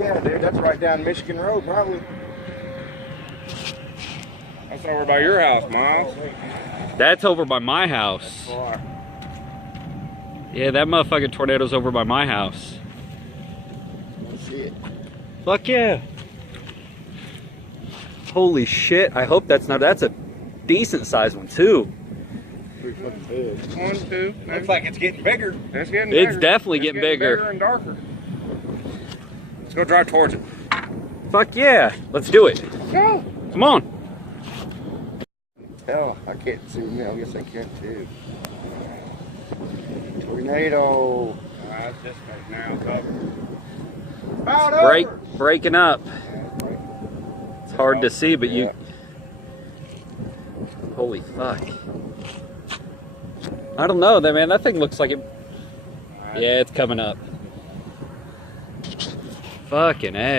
yeah, dude. That's right down Michigan Road, probably. That's over by your house, Miles. That's over by my That's house. far. Yeah, that motherfucking tornado's over by my house. Oh, shit. Fuck yeah. Holy shit. I hope that's not, that's a decent sized one too. Pretty fucking big. 1, 2. Looks like it's getting bigger. It's getting It's bigger. definitely It's getting bigger. and darker. Let's go drive towards it. Fuck yeah. Let's do it. Go. Come on. Hell, I can't see me. I guess I can too. Tornado. It's just now covered. Breaking up. It's hard to see, but you... Holy fuck. I don't know, man. That thing looks like it... Yeah, it's coming up. Fucking A.